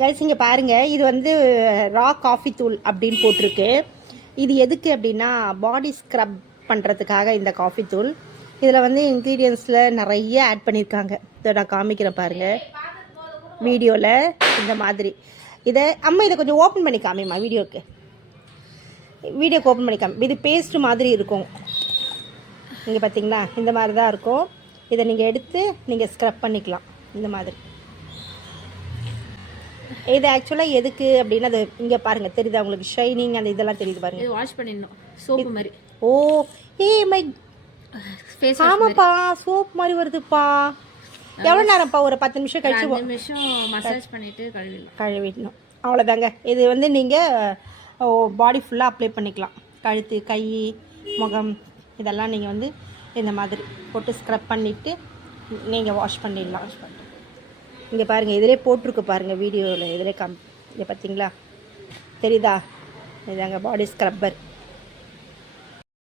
Guys இங்கே பாருங்கள், இது வந்து ரா காஃபி தூள் அப்படின்னு போட்டிருக்கு. இது எதுக்கு அப்படின்னா பாடி ஸ்க்ரப் பண்ணுறதுக்காக இந்த காஃபி தூள். இதில் வந்து இன்க்ரீடியன்ஸில் நிறைய ஆட் பண்ணியிருக்காங்க. இதை நான் காமிக்கிறேன் பாருங்கள் வீடியோவில். இந்த மாதிரி இதை இதை கொஞ்சம் ஓப்பன் பண்ணி காமிம்மா வீடியோக்கு ஓப்பன் பண்ணி காமி. இது பேஸ்ட் மாதிரி இருக்கும். இங்கே பார்த்தீங்களா, இந்த மாதிரி தான் இருக்கும். இதை நீங்கள் எடுத்து நீங்கள் ஸ்க்ரப் பண்ணிக்கலாம் இந்த மாதிரி. இது ஆக்சுவலாக எதுக்கு அப்படின்னா, அது இங்கே பாருங்கள் தெரியுதா உங்களுக்கு, ஷைனிங் அந்த இதெல்லாம் தெரியுது பாருங்கள். வாஷ் பண்ணிடணும் சோப்பு மாதிரி. ஓ மை ஃபேஸ், ஆமாப்பா சோப் மாதிரி வருதுப்பா. எவ்வளோ நேரம்ப்பா? ஒரு 10 நிமிஷம் கழிச்சு 5 நிமிஷம் மசாஜ் பண்ணிவிட்டு கழுவிடணும். அவ்வளோதாங்க. இது வந்து நீங்கள் பாடி ஃபுல்லாக அப்ளை பண்ணிக்கலாம். கழுத்து, கை, முகம் இதெல்லாம் நீங்கள் வந்து இந்த மாதிரி போட்டு ஸ்க்ரப் பண்ணிவிட்டு நீங்கள் வாஷ் பண்ணிடலாம். இங்கே பாருங்கள், இதிலே போட்டிருக்கு பாருங்கள் வீடியோவில். இதிலே இங்கே பார்த்தீங்களா தெரியுதா? இதாங்க பாடி ஸ்க்ரப்பர்.